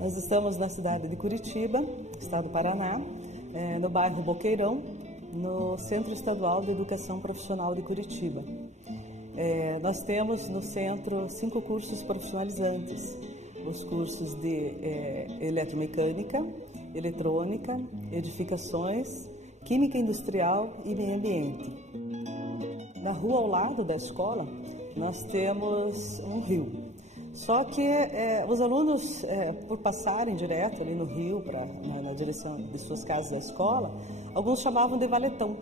Nós estamos na cidade de Curitiba, estado do Paraná, no bairro Boqueirão, no Centro Estadual de Educação Profissional de Curitiba. Nós temos no centro 5 cursos profissionalizantes, os cursos de eletromecânica, eletrônica, edificações, química industrial e meio ambiente. Na rua ao lado da escola, nós temos um rio. Só que os alunos, por passarem direto ali no rio, na direção de suas casas da escola, alguns chamavam de valetão.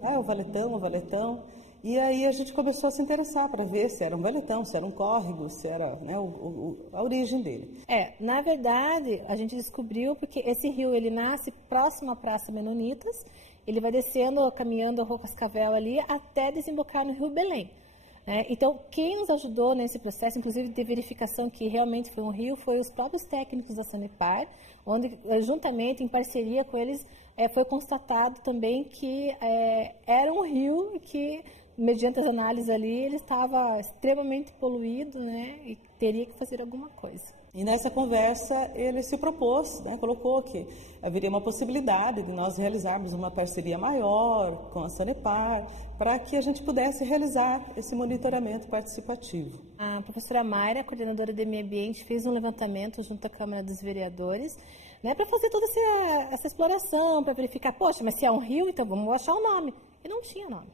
O valetão, o valetão. E aí a gente começou a se interessar para ver se era um valetão, se era um córrego, se era a origem dele. Na verdade, a gente descobriu porque esse rio ele nasce próximo à Praça Menonitas, ele vai descendo, caminhando a Rua Cascavel ali, até desembocar no Rio Belém. Então, quem nos ajudou nesse processo, inclusive de verificação que realmente foi um rio, foi os próprios técnicos da Sanepar, onde, juntamente, em parceria com eles, foi constatado também que era um rio que, mediante as análises ali, ele estava extremamente poluído, e teria que fazer alguma coisa. E nessa conversa ele se propôs, colocou que haveria uma possibilidade de nós realizarmos uma parceria maior com a Sanepar, para que a gente pudesse realizar esse monitoramento participativo. A professora Mayra, coordenadora de meio ambiente, fez um levantamento junto à Câmara dos Vereadores, para fazer toda essa exploração, para verificar, poxa, mas se é um rio, então vamos achar o nome. E não tinha nome.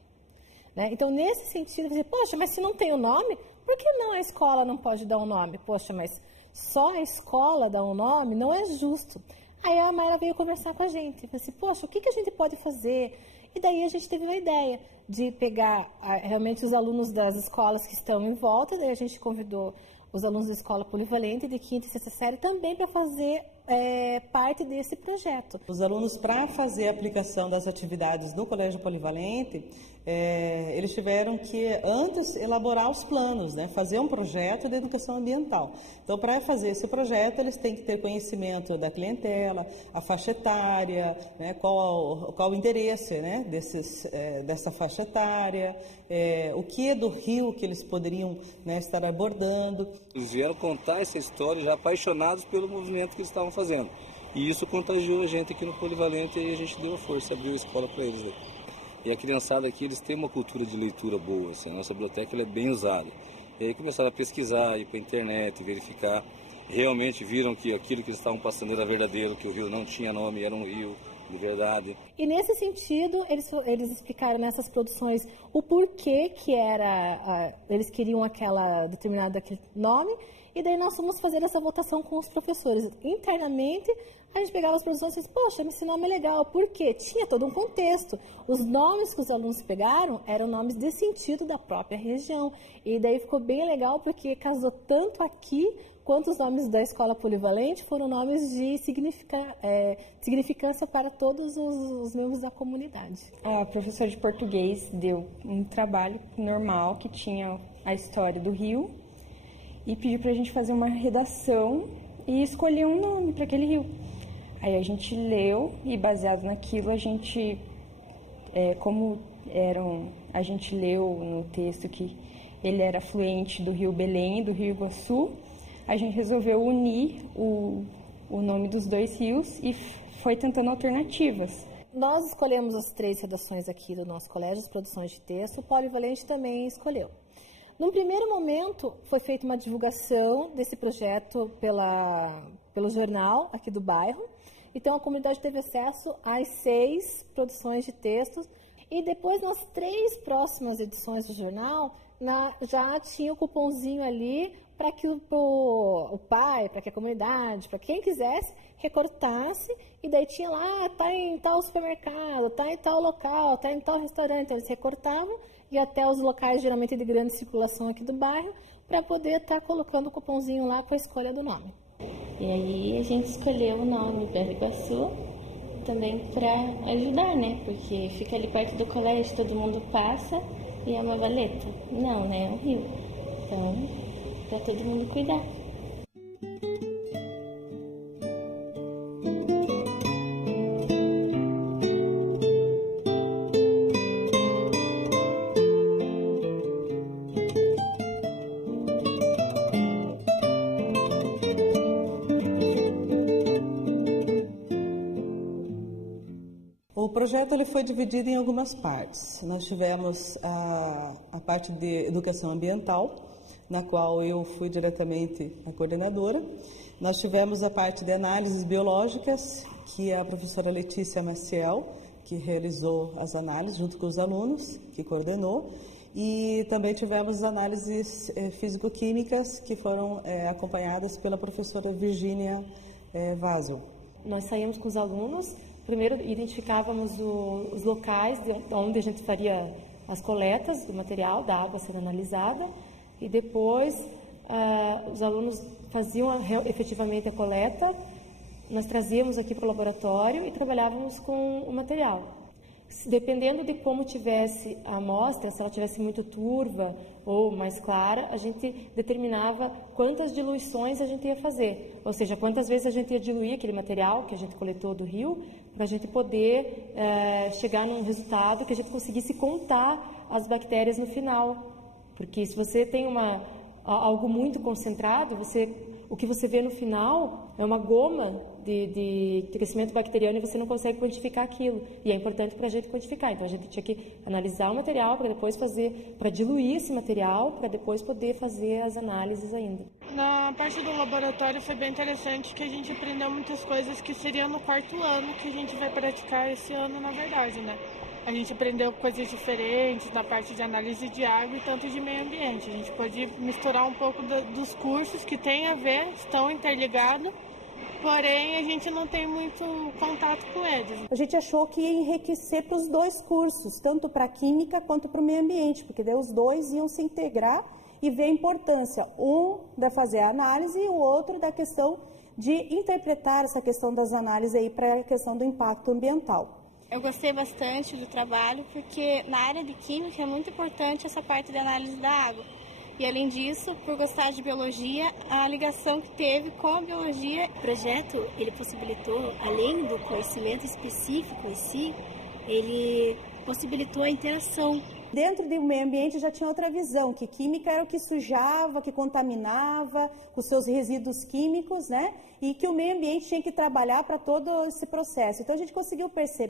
Então, nesse sentido, você, poxa, mas se não tem o nome, por que não a escola não pode dar um nome? Poxa, mas só a escola dar um nome não é justo. Aí a Mayra veio conversar com a gente. Falei assim, poxa, o que a gente pode fazer? E daí a gente teve uma ideia de pegar realmente os alunos das escolas que estão em volta. Daí a gente convidou os alunos da escola polivalente de 5ª e 6ª série também para fazer parte desse projeto. Os alunos, para fazer a aplicação das atividades no Colégio Polivalente, eles tiveram que antes elaborar os planos, fazer um projeto de educação ambiental. Então, para fazer esse projeto, eles têm que ter conhecimento da clientela, a faixa etária, qual o interesse dessa faixa etária, o que é do rio que eles poderiam estar abordando. Eles vieram contar essa história já apaixonados pelo movimento que eles estavam fazendo. E isso contagiou a gente aqui no Polivalente e a gente deu a força, abriu a escola para eles. E a criançada aqui, eles têm uma cultura de leitura boa, a nossa biblioteca ela é bem usada. E aí começaram a pesquisar, ir para a internet, verificar. Realmente viram que aquilo que eles estavam passando era verdadeiro, que o rio não tinha nome, era um rio de verdade. E nesse sentido, eles explicaram nessas produções o porquê que eles queriam determinado aquele nome, e daí nós fomos fazer essa votação com os professores. Internamente, a gente pegava as produções e disse, poxa, esse nome é legal, por quê? Tinha todo um contexto. Os nomes que os alunos pegaram eram nomes de sentido da própria região. E daí ficou bem legal, porque casou tanto aqui, quanto os nomes da escola polivalente foram nomes de significância para todos os membros da comunidade. A professora de português deu um trabalho normal que tinha a história do rio e pediu para a gente fazer uma redação e escolher um nome para aquele rio. Aí a gente leu e, baseado naquilo, a gente, a gente leu no texto que ele era afluente do rio Belém e do rio Iguaçu. A gente resolveu unir o nome dos dois rios e foi tentando alternativas. Nós escolhemos as 3 redações aqui do nosso colégio, as produções de texto, o Polivalente também escolheu. Num primeiro momento, foi feita uma divulgação desse projeto pelo jornal aqui do bairro. Então, a comunidade teve acesso às 6 produções de textos. E depois, nas 3 próximas edições do jornal, já tinha o cupomzinho ali para que o pai, para que a comunidade, para quem quisesse, recortasse, e daí tinha lá, tá em tal supermercado, tá em tal local, tá em tal restaurante. Então, eles recortavam e até os locais, geralmente de grande circulação aqui do bairro, para poder estar colocando o cupomzinho lá com a escolha do nome. E aí a gente escolheu o nome Belo Iguaçu também para ajudar, né? Porque fica ali perto do colégio, todo mundo passa e é uma valeta. Não, né? É um rio. Então, para todo mundo cuidar. O projeto ele foi dividido em algumas partes. Nós tivemos a parte de educação ambiental, na qual eu fui diretamente a coordenadora. Nós tivemos a parte de análises biológicas, que é a professora Letícia Maciel, que realizou as análises junto com os alunos, que coordenou. E também tivemos análises físico-químicas, que foram acompanhadas pela professora Virgínia Vazel. Nós saímos com os alunos. Primeiro, identificávamos os locais onde a gente faria as coletas do material, da água sendo analisada, e depois os alunos faziam efetivamente a coleta, nós trazíamos aqui para o laboratório e trabalhávamos com o material. Dependendo de como tivesse a amostra, se ela tivesse muito turva ou mais clara, a gente determinava quantas diluições a gente ia fazer, ou seja, quantas vezes a gente ia diluir aquele material que a gente coletou do rio, para a gente poder chegar num resultado que a gente conseguisse contar as bactérias no final. Porque se você tem algo muito concentrado, o que você vê no final é uma goma de crescimento bacteriano e você não consegue quantificar aquilo. E é importante para a gente quantificar. Então, a gente tinha que analisar o material para depois para diluir esse material, para depois poder fazer as análises ainda. Na parte do laboratório foi bem interessante, que a gente aprendeu muitas coisas que seria no 4º ano, que a gente vai praticar esse ano, na verdade, né? A gente aprendeu coisas diferentes na parte de análise de água e tanto de meio ambiente. A gente pode misturar um pouco dos cursos que têm a ver, estão interligados, porém a gente não tem muito contato com eles. A gente achou que ia enriquecer para os dois cursos, tanto para a química quanto para o meio ambiente, porque daí os dois iam se integrar e ver a importância, um de fazer a análise e o outro da questão de interpretar essa questão das análises aí para a questão do impacto ambiental. Eu gostei bastante do trabalho porque na área de química é muito importante essa parte de análise da água. E além disso, por gostar de biologia, a ligação que teve com a biologia. O projeto, ele possibilitou, além do conhecimento específico em si, ele possibilitou a interação. Dentro do meio ambiente já tinha outra visão, que química era o que sujava, que contaminava, com seus resíduos químicos, né? E que o meio ambiente tinha que trabalhar para todo esse processo. Então a gente conseguiu perceber